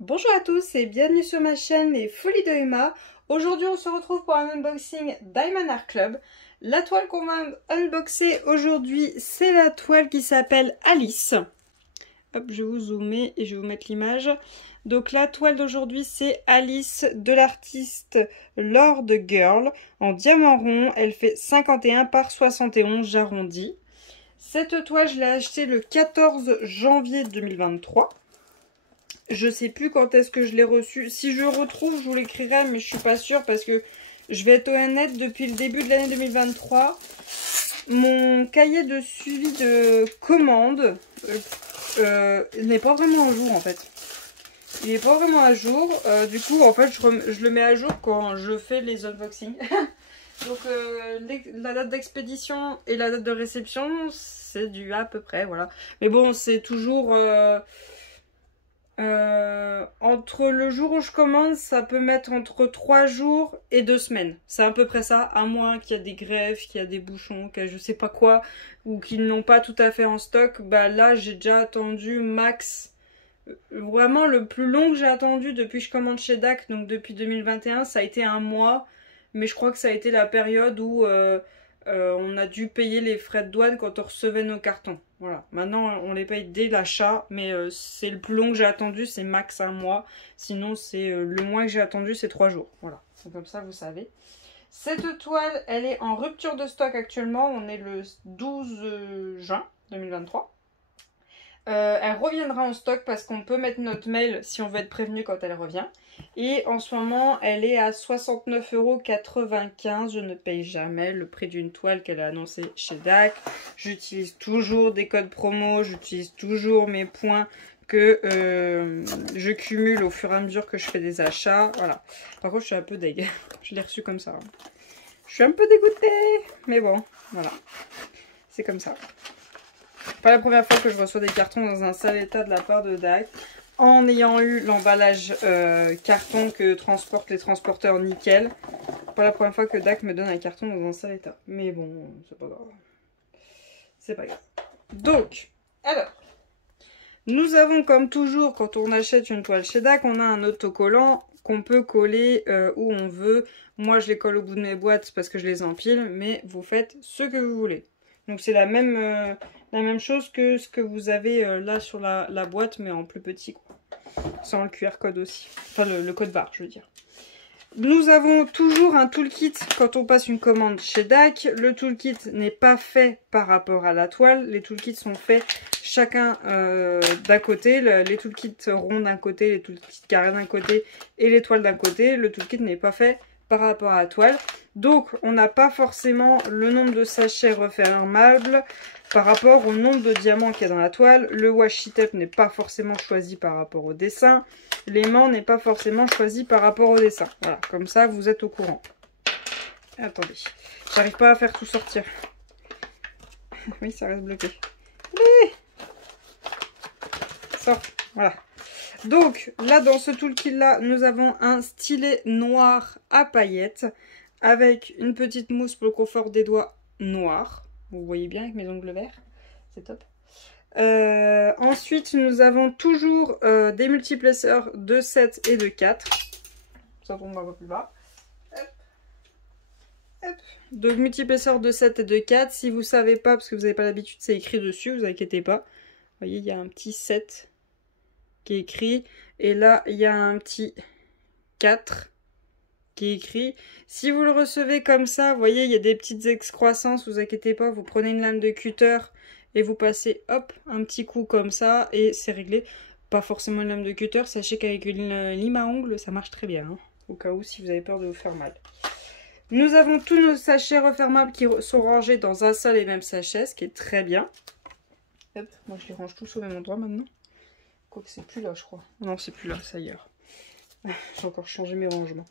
Bonjour à tous et bienvenue sur ma chaîne Les Folies de Emma. Aujourd'hui on se retrouve pour un unboxing Diamond Art Club. La toile qu'on va unboxer aujourd'hui c'est la toile qui s'appelle Alice. Hop, je vais vous zoomer et je vais vous mettre l'image. Donc la toile d'aujourd'hui c'est Alice de l'artiste Lord Girl en diamant rond. Elle fait 51 par 71, j'arrondis. Cette toile je l'ai achetée le 14 janvier 2023. Je sais plus quand est-ce que je l'ai reçue. Si je le retrouve, je vous l'écrirai, mais je suis pas sûre parce que je vais être honnête, depuis le début de l'année 2023, mon cahier de suivi de commande n'est pas vraiment à jour en fait. Il n'est pas vraiment à jour. Du coup, en fait, je le mets à jour quand je fais les unboxings. Donc, la date d'expédition et la date de réception, c'est du à peu près, voilà. Mais bon, c'est toujours... entre le jour où je commande, ça peut mettre entre 3 jours et 2 semaines. C'est à peu près ça, à moins qu'il y a des greffes, qu'il y a des bouchons, qu'il y a je sais pas quoi, ou qu'ils n'ont pas tout à fait en stock. Bah là, j'ai déjà attendu max. Vraiment, le plus long que j'ai attendu depuis que je commande chez DAC, donc depuis 2021, ça a été un mois. Mais je crois que ça a été la période où on a dû payer les frais de douane quand on recevait nos cartons. Voilà, maintenant on les paye dès l'achat, mais c'est le plus long que j'ai attendu, c'est max un mois. Sinon, c'est le moins que j'ai attendu, c'est 3 jours. Voilà, c'est comme ça, vous savez. Cette toile, elle est en rupture de stock actuellement. On est le 12 juin 2023. Elle reviendra en stock parce qu'on peut mettre notre mail si on veut être prévenu quand elle revient. Et en ce moment, elle est à 69,95 €. Je ne paye jamais le prix d'une toile qu'elle a annoncée chez DAC. J'utilise toujours des codes promo, j'utilise toujours mes points que je cumule au fur et à mesure que je fais des achats. Voilà. Par contre, je suis un peu deg. Je l'ai reçu comme ça. Je suis un peu dégoûtée. Mais bon, voilà. C'est comme ça. Pas la première fois que je reçois des cartons dans un sale état de la part de DAC. En ayant eu l'emballage carton que transportent les transporteurs nickel. Pas la première fois que DAC me donne un carton dans un sale état. Mais bon, c'est pas grave. C'est pas grave. Donc, alors, nous avons comme toujours, quand on achète une toile chez DAC, on a un autocollant qu'on peut coller où on veut. Moi, je les colle au bout de mes boîtes parce que je les empile, mais vous faites ce que vous voulez. Donc, c'est la même chose que ce que vous avez là sur la boîte, mais en plus petit, quoi. Sans le QR code aussi. Enfin, le code barre, je veux dire. Nous avons toujours un toolkit quand on passe une commande chez DAC. Le toolkit n'est pas fait par rapport à la toile. Les toolkits sont faits chacun d'un côté. Les toolkits ronds d'un côté, les toolkits carrés d'un côté et les toiles d'un côté. Le toolkit n'est pas fait par rapport à la toile. Donc, on n'a pas forcément le nombre de sachets refermables par rapport au nombre de diamants qu'il y a dans la toile. Le washi tape n'est pas forcément choisi par rapport au dessin. L'aimant n'est pas forcément choisi par rapport au dessin. Voilà, comme ça, vous êtes au courant. Attendez, j'arrive pas à faire tout sortir. Oui, ça reste bloqué. Allez, sort, voilà. Donc, là, dans ce toolkit-là, nous avons un stylet noir à paillettes avec une petite mousse pour le confort des doigts noir. Vous voyez bien avec mes ongles verts, c'est top. Ensuite, nous avons toujours des multiplesseurs de 7 et de 4. Ça tombe un peu plus bas. Hop. Hop. Donc, multiplesseurs de 7 et de 4. Si vous ne savez pas, parce que vous n'avez pas l'habitude, c'est écrit dessus, vous inquiétez pas. Vous voyez, il y a un petit 7 qui est écrit. Et là, il y a un petit 4 qui est écrit. Si vous le recevez comme ça, vous voyez, il y a des petites excroissances, vous inquiétez pas, vous prenez une lame de cutter et vous passez, hop, un petit coup comme ça et c'est réglé. Pas forcément une lame de cutter, sachez qu'avec une lime à ongles, ça marche très bien, hein, au cas où si vous avez peur de vous faire mal. Nous avons tous nos sachets refermables qui sont rangés dans un seul et même sachet, ce qui est très bien. Hop, moi je les range tous au même endroit maintenant. Quoique c'est plus là, je crois. Non, c'est plus là, c'est ailleurs. J'ai encore changé mes rangements.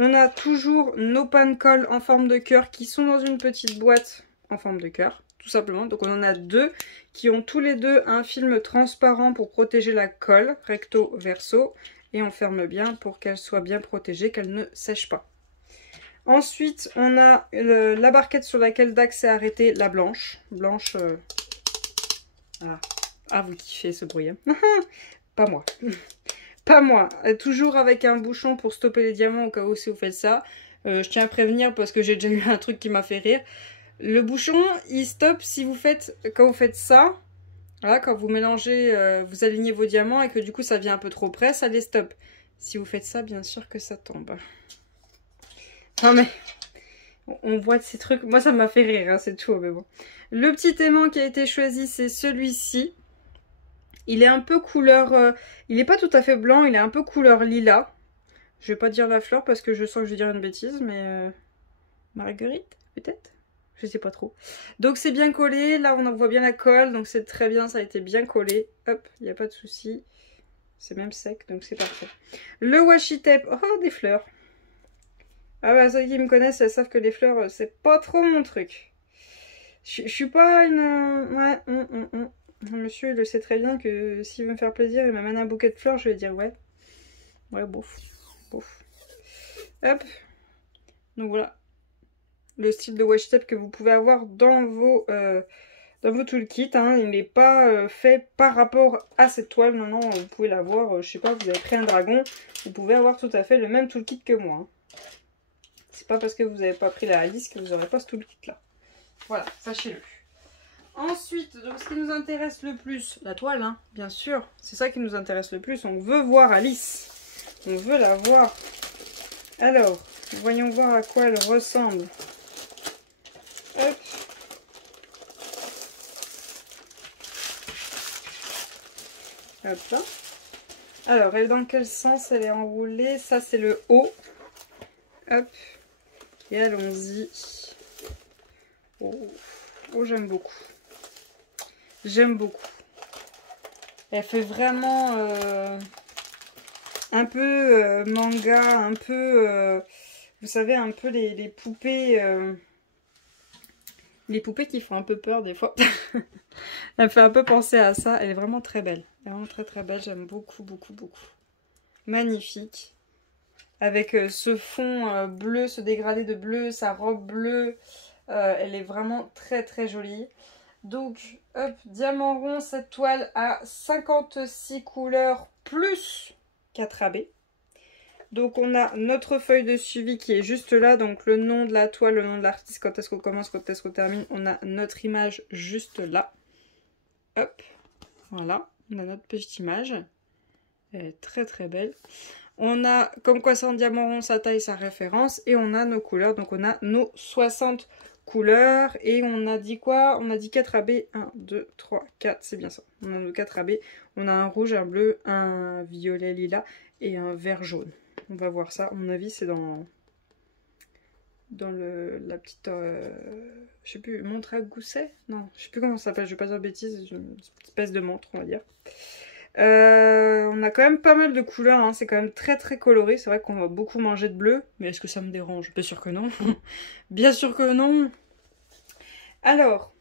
On a toujours nos pan colle en forme de cœur qui sont dans une petite boîte en forme de cœur, tout simplement. Donc on en a deux qui ont tous les deux un film transparent pour protéger la colle, recto verso. Et on ferme bien pour qu'elle soit bien protégée, qu'elle ne sèche pas. Ensuite, on a la barquette sur laquelle DAC s'est arrêté, la blanche. Blanche, voilà. Ah, vous kiffez ce bruit, hein. Pas moi. pas moi. Toujours avec un bouchon pour stopper les diamants au cas où si vous faites ça. Je tiens à prévenir parce que j'ai déjà eu un truc qui m'a fait rire. Le bouchon, il stoppe si vous faites, quand vous faites ça. Voilà, quand vous mélangez, vous alignez vos diamants et que du coup ça vient un peu trop près, ça les stoppe. Si vous faites ça, bien sûr que ça tombe. Non mais, on voit de ces trucs. Moi ça m'a fait rire, hein, c'est tout, mais bon. Le petit aimant qui a été choisi, c'est celui-ci. Il est un peu couleur... il n'est pas tout à fait blanc, il est un peu couleur lilas. Je vais pas dire la fleur parce que je sens que je vais dire une bêtise, mais... Marguerite, peut-être? Je sais pas trop. Donc c'est bien collé, là on en voit bien la colle, donc c'est très bien, ça a été bien collé. Hop, il n'y a pas de souci. C'est même sec, donc c'est parfait. Le washi tape, oh des fleurs. Ah bah ceux qui me connaissent, elles savent que les fleurs, c'est pas trop mon truc. Je suis pas une... Ouais, Monsieur, il le sait très bien que s'il veut me faire plaisir, il m'amène un bouquet de fleurs, je vais dire ouais. Ouais, bouf. Bouf. Hop. Donc voilà. Le style de washi tape que vous pouvez avoir dans vos toolkits. Hein. Il n'est pas fait par rapport à cette toile. Non, non, vous pouvez l'avoir. Je sais pas, vous avez pris un dragon. Vous pouvez avoir tout à fait le même toolkit que moi. Hein. C'est pas parce que vous n'avez pas pris la Alice que vous n'aurez pas ce toolkit là. Voilà, sachez-le. Ensuite, donc, ce qui nous intéresse le plus, la toile, hein, bien sûr. C'est ça qui nous intéresse le plus. On veut voir Alice. On veut la voir. Alors, voyons voir à quoi elle ressemble. Hop. Hop là. Alors, elle est dans quel sens elle est enroulée? Ça, c'est le haut. Hop. Et allons-y. Oh, oh j'aime beaucoup. J'aime beaucoup. Elle fait vraiment un peu manga, un peu... vous savez, un peu les poupées... les poupées qui font un peu peur des fois. Elle me fait un peu penser à ça. Elle est vraiment très belle. Elle est vraiment très très belle. J'aime beaucoup, beaucoup, beaucoup. Magnifique. Avec ce fond bleu, ce dégradé de bleu, sa robe bleue. Elle est vraiment très très jolie. Donc, hop, diamant rond, cette toile a 56 couleurs plus 4 AB. Donc on a notre feuille de suivi qui est juste là, donc le nom de la toile, le nom de l'artiste, quand est-ce qu'on commence, quand est-ce qu'on termine, on a notre image juste là. Hop, voilà, on a notre petite image, elle est très très belle. On a comme quoi c'est en diamant rond, sa taille, sa référence, et on a nos couleurs, donc on a nos 60 couleurs, et on a dit quoi? On a dit 4 AB, 1, 2, 3, 4, c'est bien ça. On a nos 4 AB, on a un rouge, un bleu, un violet lilas et un vert jaune. On va voir ça. À mon avis, c'est dans la petite... je sais plus, montre à gousset? Non, je sais plus comment ça s'appelle. Je vais pas dire de bêtises. Une espèce de montre, on va dire. On a quand même pas mal de couleurs. Hein. C'est quand même très très coloré. C'est vrai qu'on va beaucoup manger de bleu. Mais est-ce que ça me dérange? Bien sûr que non. Bien sûr que non. Alors...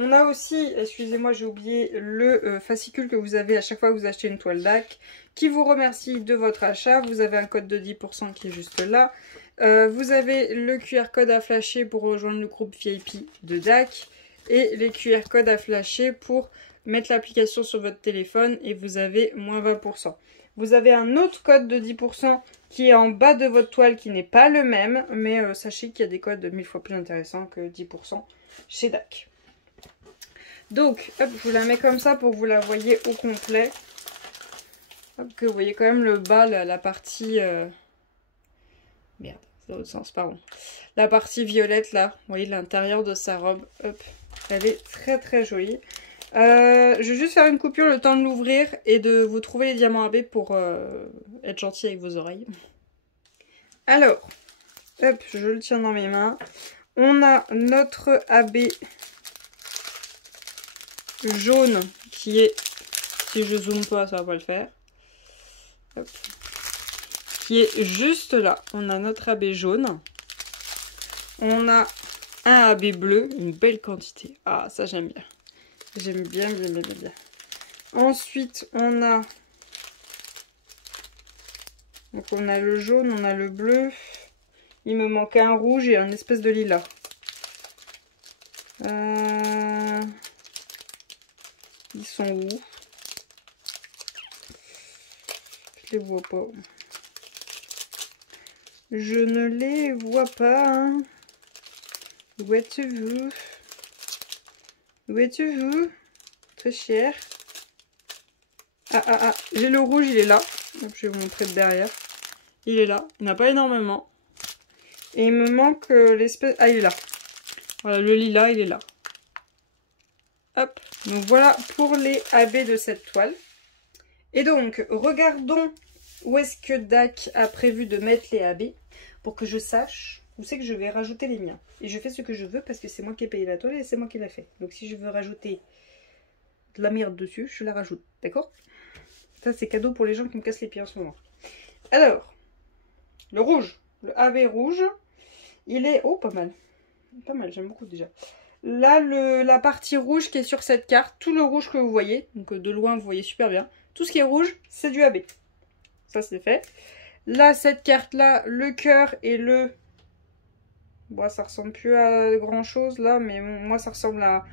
On a aussi, excusez-moi j'ai oublié, le fascicule que vous avez à chaque fois que vous achetez une toile DAC qui vous remercie de votre achat. Vous avez un code de 10% qui est juste là. Vous avez le QR code à flasher pour rejoindre le groupe VIP de DAC et les QR codes à flasher pour mettre l'application sur votre téléphone et vous avez moins 20%. Vous avez un autre code de 10% qui est en bas de votre toile qui n'est pas le même, mais sachez qu'il y a des codes 1000 fois plus intéressants que 10% chez DAC. Donc, hop, je vous la mets comme ça pour que vous la voyez au complet. Hop, que vous voyez quand même le bas, la partie... Merde, c'est dans l'autre sens, pardon. La partie violette, là, vous voyez l'intérieur de sa robe. Hop, elle est très très jolie. Je vais juste faire une coupure, le temps de l'ouvrir et de vous trouver les diamants AB pour être gentil avec vos oreilles. Alors, hop, je le tiens dans mes mains. On a notre AB... jaune qui est, si je zoome pas ça va pas le faire, hop, qui est juste là. On a notre AB jaune, on a un AB bleu, une belle quantité. Ah ça j'aime bien, j'aime bien, bien, bien, bien, bien. Ensuite on a, donc on a le jaune, on a le bleu, il me manque un rouge et un espèce de lilas. Ils sont où? Je les vois pas. Je ne les vois pas. Où êtes-vous? Où êtes-vous? Très cher. Ah, j'ai le rouge, il est là. Donc, je vais vous montrer de derrière. Il est là. Il n'y en a pas énormément. Et il me manque l'espèce... Ah, il est là. Voilà, le lilas, il est là. Hop. Donc, voilà pour les AB de cette toile. Et donc, regardons où est-ce que DAC a prévu de mettre les AB pour que je sache où c'est que je vais rajouter les miens. Et je fais ce que je veux parce que c'est moi qui ai payé la toile et c'est moi qui l'ai fait. Donc, si je veux rajouter de la merde dessus, je la rajoute. D'accord? Ça, c'est cadeau pour les gens qui me cassent les pieds en ce moment. Alors, le rouge, le AB rouge, il est... Oh, pas mal. Pas mal, j'aime beaucoup déjà. Là, la partie rouge qui est sur cette carte, tout le rouge que vous voyez, donc de loin, vous voyez super bien. Tout ce qui est rouge, c'est du AB. Ça, c'est fait. Là, cette carte-là, le cœur et le... Bon, ça ressemble plus à grand-chose, là, mais moi, ça ressemble à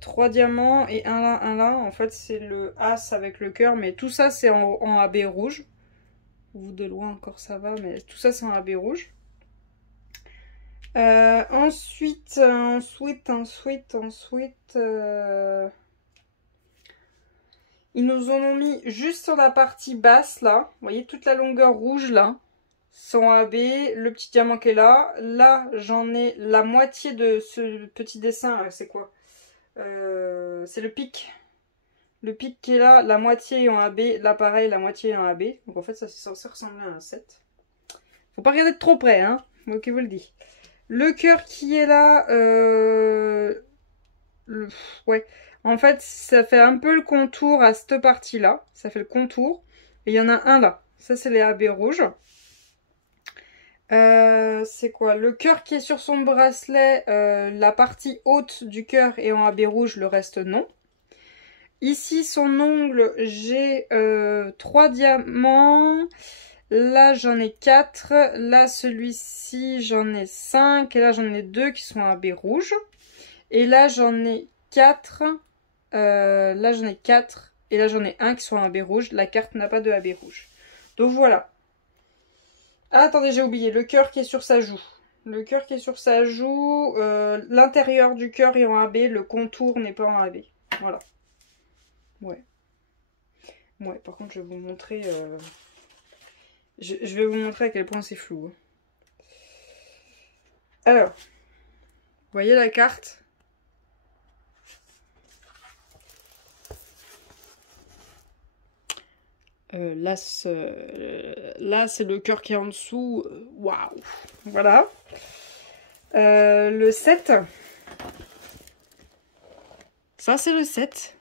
3 diamants et un là, un là. En fait, c'est le As avec le cœur, mais tout ça, c'est en AB rouge. Vous, de loin, encore, ça va, mais tout ça, c'est en AB rouge. Ensuite, ils nous en ont mis juste sur la partie basse, là. Vous voyez, toute la longueur rouge, là. Sans AB, le petit diamant qui est là. Là, j'en ai la moitié de ce petit dessin. C'est quoi? C'est le pic. Le pic qui est là, la moitié est en AB. Là, pareil, la moitié est en AB. Donc, en fait, ça c'est censé ressembler à un 7. Faut pas regarder de trop près, hein. Moi qui vous le dis. Le cœur qui est là, ouais. En fait, ça fait un peu le contour à cette partie-là. Ça fait le contour. Et il y en a un là. Ça, c'est les AB rouges. C'est quoi? Le cœur qui est sur son bracelet, la partie haute du cœur est en AB rouge, le reste non. Ici, son ongle, j'ai 3 diamants. Là, j'en ai 4. Là, celui-ci, j'en ai 5. Et là, j'en ai 2 qui sont en AB rouge. Et là, j'en ai 4. Là, j'en ai 4. Et là, j'en ai 1 qui sont en AB rouge. La carte n'a pas de AB rouge. Donc, voilà. Ah, attendez, j'ai oublié. Le cœur qui est sur sa joue. Le cœur qui est sur sa joue. L'intérieur du cœur est en AB. Le contour n'est pas en AB. Voilà. Ouais. Ouais, par contre, je vais vous montrer... Je vais vous montrer à quel point c'est flou. Alors, vous voyez la carte? Là, c'est le cœur qui est en dessous. Waouh! Voilà. Le 7. Ça, c'est le 7.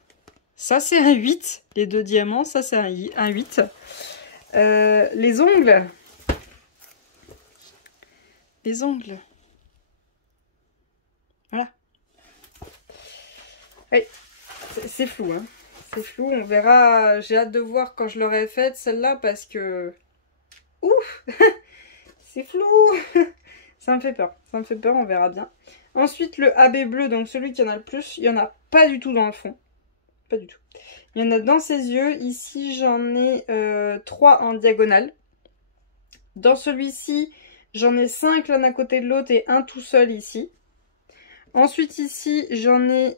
Ça, c'est un 8. Les 2 diamants, ça, c'est un 8. Les ongles. Les ongles. Voilà. Oui, c'est flou, hein. C'est flou, on verra. J'ai hâte de voir quand je l'aurai faite, celle-là, parce que... Ouf. C'est flou. Ça me fait peur. Ça me fait peur, on verra bien. Ensuite, le AB bleu, donc celui qui en a le plus, il n'y en a pas du tout dans le fond. Pas du tout. Il y en a dans ses yeux. Ici, j'en ai 3 en diagonale. Dans celui-ci, j'en ai 5 l'un à côté de l'autre et un tout seul ici. Ensuite, ici, j'en ai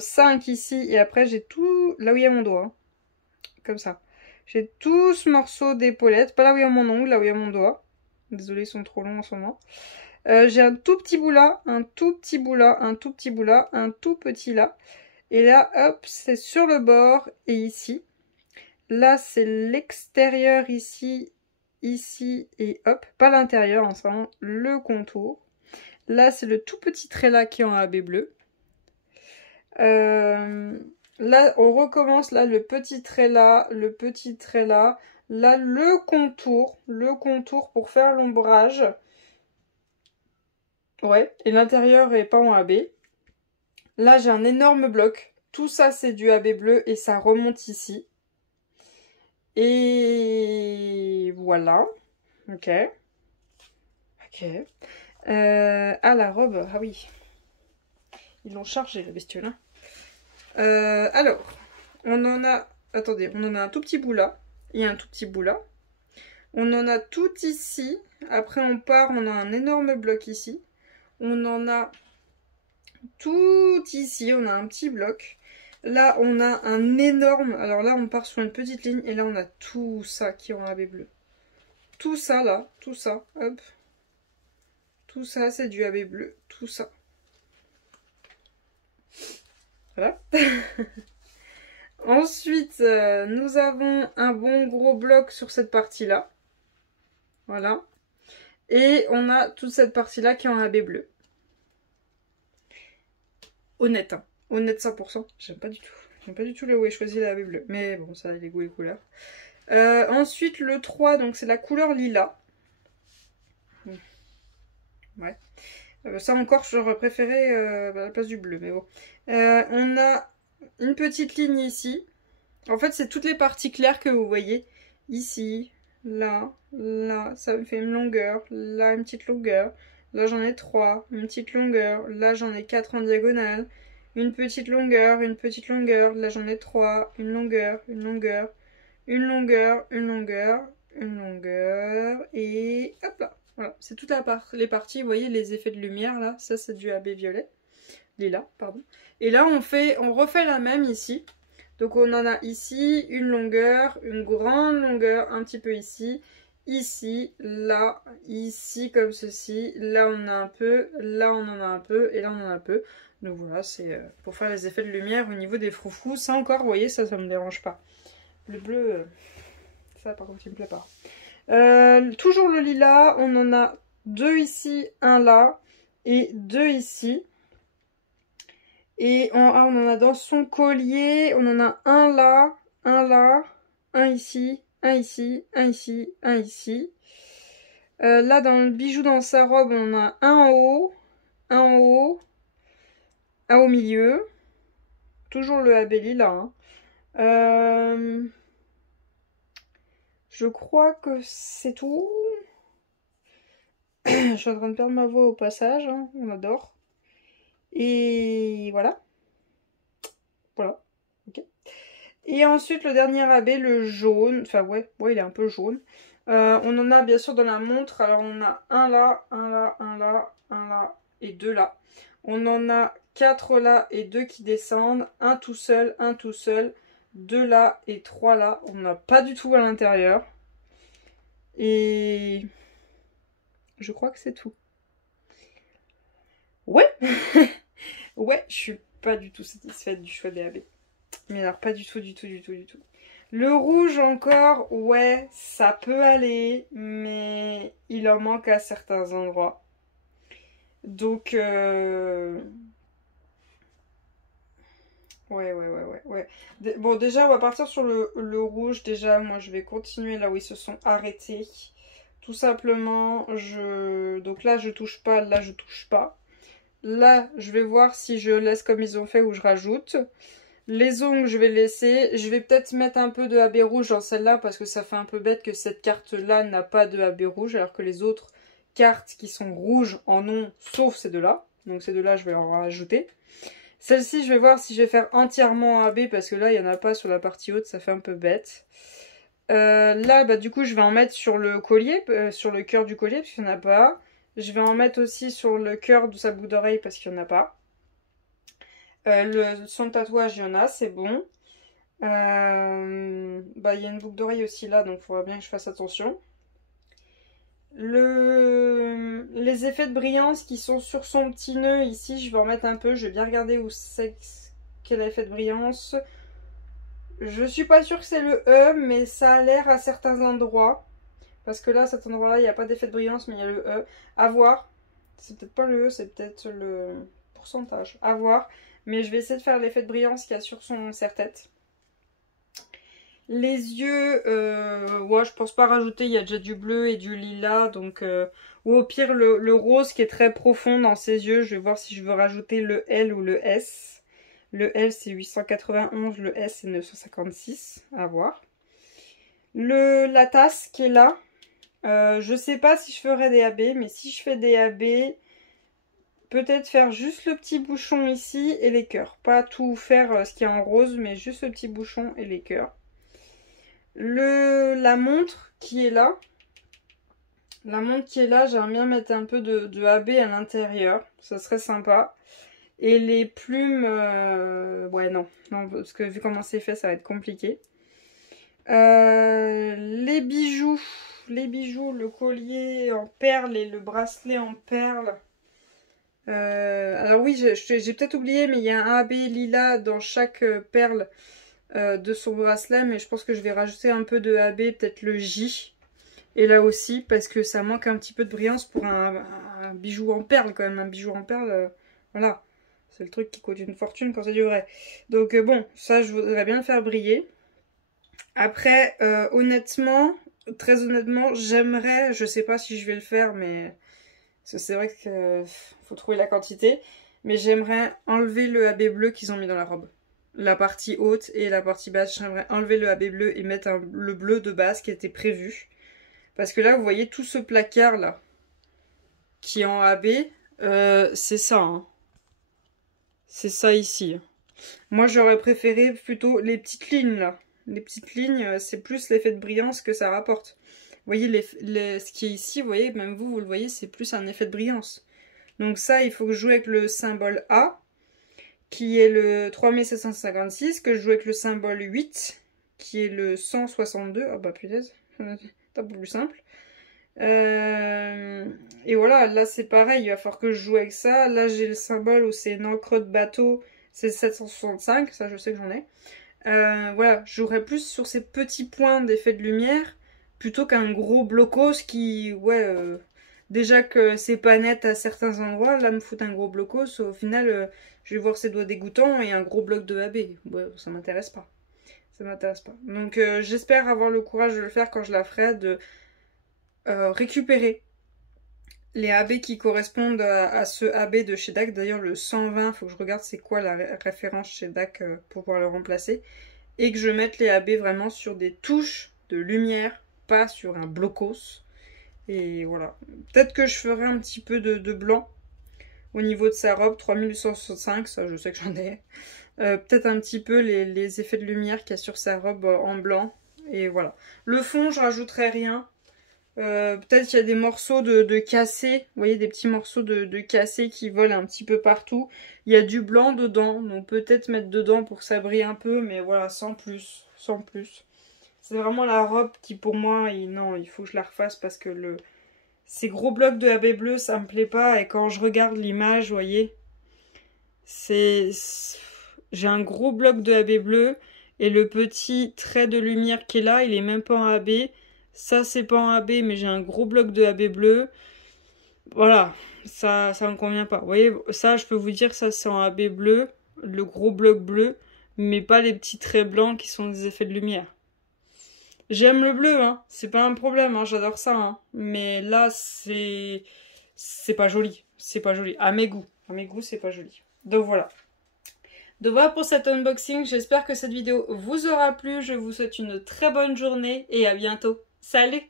5 ici. Et après, j'ai tout là où il y a mon doigt. Hein. Comme ça. J'ai tout ce morceau d'épaulette. Pas là où il y a mon ongle, là où il y a mon doigt. Désolée, ils sont trop longs en ce moment. J'ai un tout petit bout là, un tout petit bout là, un tout petit bout là, un tout petit là. Et là, hop, c'est sur le bord et ici. Là, c'est l'extérieur ici, ici et hop. Pas l'intérieur, ensemble, le contour. Là, c'est le tout petit trait là qui est en AB bleu. Là, on recommence, là, le petit trait là, le petit trait là. Là, le contour pour faire l'ombrage. Ouais, et l'intérieur est pas en AB. Là, j'ai un énorme bloc. Tout ça, c'est du AB bleu et ça remonte ici. Et voilà. Ok. Ok. Ah, la robe. Ah oui. Ils l'ont chargé, la bestiole. Hein. Alors, on en a... Attendez, on en a un tout petit bout là. et un tout petit bout là. On en a tout ici. Après on part, on a un énorme bloc ici. On en a tout ici, on a un petit bloc. Là on a un énorme, alors là on part sur une petite ligne et là on a tout ça qui est en AB bleu. Tout ça là, tout ça, hop. Tout ça c'est du AB bleu, tout ça. Voilà. Ensuite, nous avons un bon gros bloc sur cette partie-là. Voilà. Et on a toute cette partie-là qui est en AB bleu. Honnête, hein. Honnête 100%. J'aime pas du tout. J'aime pas du tout là où est choisi la AB bleu. Mais bon, ça, les goûts et couleurs. Ensuite, le 3, donc c'est la couleur lilas. Ouais. Ça encore, j'aurais préféré à la place du bleu, mais bon. On a une petite ligne ici. En fait, c'est toutes les parties claires que vous voyez. Ici, là, là, ça me fait une longueur. Là, une petite longueur. Là, j'en ai 3, une petite longueur. Là, j'en ai 4 en diagonale. Une petite longueur, une petite longueur. Là, j'en ai 3, une longueur, une longueur. Une longueur, une longueur, une longueur. Et hop là. Voilà, c'est toute les parties, vous voyez les effets de lumière là, ça c'est du AB violet, lilas, pardon. Et là on refait la même ici. Donc on en a ici une longueur, une grande longueur, un petit peu ici, ici, là, ici comme ceci, là on en a un peu, là on en a un peu, et là on en a un peu. Donc voilà, c'est pour faire les effets de lumière au niveau des froufrous. Ça encore, vous voyez, ça me dérange pas. Le bleu, ça par contre il me plaît pas. Toujours le lilas, on en a 2 ici, un là et 2 ici. Et on en a dans son collier, on en a un là, un ici, un ici, un ici, un ici. Là dans le bijou dans sa robe, on en a un en haut, un en haut, un au milieu. Toujours le AB lilas. Hein. Je crois que c'est tout. Je suis en train de perdre ma voix au passage, hein. On adore. Et voilà. Voilà. Ok. Et ensuite, le dernier AB, le jaune. Enfin, ouais, il est un peu jaune. On en a bien sûr dans la montre. Alors, on a un là, un là, un là, un là et 2 là. On en a 4 là et 2 qui descendent. Un tout seul, 2 là et 3 là. On n'a pas du tout à l'intérieur. Et je crois que c'est tout. Ouais. Ouais, je suis pas du tout satisfaite du choix des AB. Mais alors pas du tout, du tout, du tout, du tout. Le rouge encore, ouais, ça peut aller, mais il en manque à certains endroits. Donc, ouais. Bon, déjà, on va partir sur le rouge. Déjà, moi, je vais continuer là où ils se sont arrêtés. Tout simplement, donc là, je touche pas, là, je touche pas. Là, je vais voir si je laisse comme ils ont fait ou je rajoute. Les ongles, je vais laisser. Je vais peut-être mettre un peu de AB rouge dans celle-là parce que ça fait un peu bête que cette carte-là n'a pas de AB rouge alors que les autres cartes qui sont rouges en ont, sauf ces deux-là. Donc ces deux-là, je vais en rajouter. Celle-ci, je vais voir si je vais faire entièrement en AB parce que là, il n'y en a pas sur la partie haute, ça fait un peu bête. Là, bah, du coup, je vais en mettre sur le collier, sur le cœur du collier parce qu'il n'y en a pas. Je vais en mettre aussi sur le cœur de sa boucle d'oreille parce qu'il n'y en a pas. Son tatouage, il y en a, c'est bon. Bah, il y a une boucle d'oreille aussi là, donc il faudra bien que je fasse attention. Les effets de brillance qui sont sur son petit nœud ici, je vais en mettre un peu. Je vais bien regarder où c'est quel effet de brillance. Je suis pas sûre que c'est le E, mais ça a l'air à certains endroits. Parce que là, à cet endroit-là, il n'y a pas d'effet de brillance, mais il y a le E. À voir. C'est peut-être pas le E, c'est peut-être le pourcentage. À voir. Mais je vais essayer de faire l'effet de brillance qu'il y a sur son serre-tête. Les yeux, ouais, je pense pas rajouter, il y a déjà du bleu et du lilas. Donc, ou au pire, le rose qui est très profond dans ses yeux. Je vais voir si je veux rajouter le L ou le S. Le L, c'est 891, le S, c'est 956. À voir. La tasse qui est là. Je sais pas si je ferai des AB, mais si je fais des AB, peut-être faire juste le petit bouchon ici et les cœurs. Pas tout faire ce qui est en rose, mais juste le petit bouchon et les cœurs. la montre qui est là. La montre qui est là, j'aimerais bien mettre un peu de AB à l'intérieur. Ça serait sympa. Et les plumes, ouais non, parce que vu comment c'est fait, ça va être compliqué. Les bijoux, le collier en perles et le bracelet en perles. Alors oui, j'ai peut-être oublié, mais il y a un AB lila dans chaque perle de son bracelet, mais je pense que je vais rajouter un peu de AB, peut-être le J. Et là aussi, parce que ça manque un petit peu de brillance pour un bijou en perles quand même. Un bijou en perles, voilà. C'est le truc qui coûte une fortune quand c'est du vrai. Donc bon, ça je voudrais bien le faire briller. Après, honnêtement, très honnêtement, j'aimerais, je sais pas si je vais le faire, mais c'est vrai qu'il faut trouver la quantité. Mais j'aimerais enlever le AB bleu qu'ils ont mis dans la robe. La partie haute et la partie basse, j'aimerais enlever le AB bleu et mettre le bleu de base qui était prévu. Parce que là, vous voyez tout ce placard là, qui est en AB, c'est ça, hein. C'est ça ici. Moi, j'aurais préféré plutôt les petites lignes là. Les petites lignes, c'est plus l'effet de brillance que ça rapporte. Vous voyez, ce qui est ici, vous voyez, même vous le voyez, c'est plus un effet de brillance. Donc ça, il faut que je joue avec le symbole A, qui est le 3756, que je joue avec le symbole 8, qui est le 162. Oh bah punaise, c'est un peu plus simple. Et voilà, là c'est pareil, il va falloir que je joue avec ça. Là j'ai le symbole où c'est une encre de bateau, c'est 765, ça je sais que j'en ai. Voilà, je jouerais plus sur ces petits points d'effet de lumière plutôt qu'un gros blocos qui, ouais, déjà que c'est pas net à certains endroits, là me foutre un gros blocos, au final je vais voir ses doigts dégoûtants et un gros bloc de AB. Ouais, ça m'intéresse pas. Ça m'intéresse pas. Donc j'espère avoir le courage de le faire quand je la ferai, de récupérer les AB qui correspondent à ce AB de chez DAC. D'ailleurs le 120, il faut que je regarde c'est quoi la référence chez DAC pour pouvoir le remplacer. Et que je mette les AB vraiment sur des touches de lumière, pas sur un blocos. Et voilà. Peut-être que je ferai un petit peu de blanc au niveau de sa robe, 3865, ça je sais que j'en ai. Peut-être un petit peu les effets de lumière qu'il y a sur sa robe en blanc. Et voilà. Le fond, je rajouterai rien. Peut-être qu'il y a des morceaux de cassé, vous voyez, des petits morceaux de cassé qui volent un petit peu partout. Il y a du blanc dedans, donc peut-être mettre dedans pour que ça brille un peu, mais voilà, sans plus, sans plus. C'est vraiment la robe qui pour moi, non, il faut que je la refasse parce que ces gros blocs de AB bleu, ça me plaît pas. Et quand je regarde l'image, vous voyez, j'ai un gros bloc de AB bleu et le petit trait de lumière qui est là, il est même pas en AB. Ça, c'est pas en AB, mais j'ai un gros bloc de AB bleu. Voilà, ça me convient pas. Vous voyez, ça, je peux vous dire, ça, c'est en AB bleu, le gros bloc bleu, mais pas les petits traits blancs qui sont des effets de lumière. J'aime le bleu, hein, c'est pas un problème, hein, j'adore ça, hein. Mais là, c'est pas joli, c'est pas joli. À mes goûts, c'est pas joli. Donc voilà. Donc voilà pour cet unboxing, j'espère que cette vidéo vous aura plu. Je vous souhaite une très bonne journée et à bientôt. Salut!